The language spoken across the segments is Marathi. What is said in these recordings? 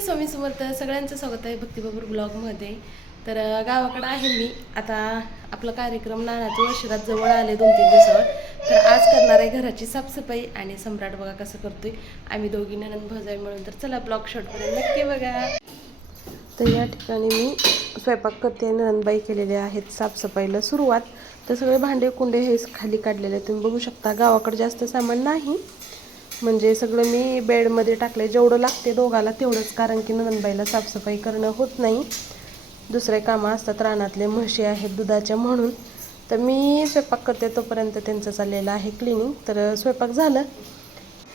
स्वामी समर्थ सगळ्यांचं स्वागत आहे भक्तिबाबर ब्लॉगमध्ये. तर गावाकडं आहे मी. आता आपला कार्यक्रम नानाचं वर्षात जवळ आले दोन तीन दिवसावर. तर आज करणार आहे घराची साफसफाई आणि सम्राट बघा कसं करतोय. आम्ही दोघी ननंद भजाई मिळून तर चला ब्लॉग शॉटपर्यंत नक्की बघा. तर या ठिकाणी मी स्वयंपाक करते. नंदबाई केलेले आहेत साफसफाईला सुरुवात. तर सगळे भांडे कुंडे हे खाली काढलेले तुम्ही बघू शकता गावाकडे जास्त सामान नाही. म्हणजे सगळं मी बेडमध्ये टाकले जेवढं लागते दोघाला तेवढंच कारण की नंदबाईला साफसफाई करणं होत नाही. दुसरे कामं असतात रानातले म्हशी आहेत दुधाच्या म्हणून. तर मी स्वयंपाक करते तोपर्यंत त्यांचं चाललेलं आहे क्लिनिंग तर स्वयंपाक झालं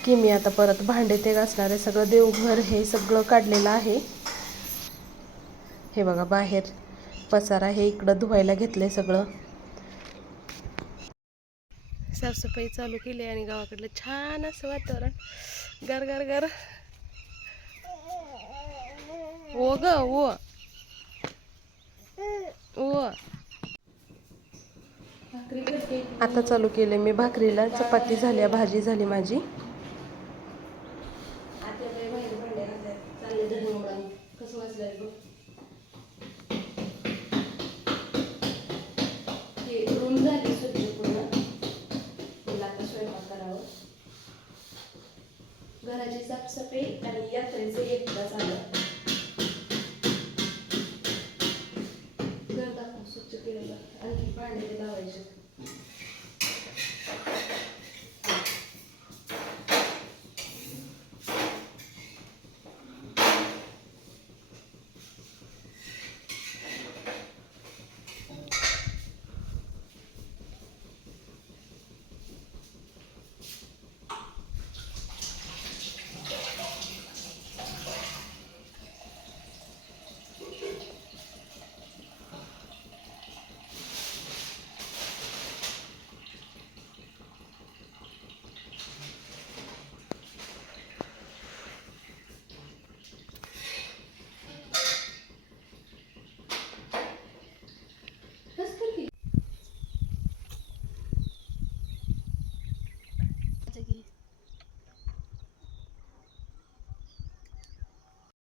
की मी आता परत भांडे ते घासणार आहे. सगळं देवघर हे सगळं काढलेलं आहे. हे बघा बाहेर पसारा हे इकडं धुवायला घेतलंय सगळं. साफसफाई चालू केली आणि गावाकडलं छान असं वातावरण. गार गार गार. ओ ग ओ. ओ. आता चालू केले मी भाकरीला. चपाती झाली भाजी झाली माझी. कसं वाचलं घराची साफसफाई आणि यात्रेचं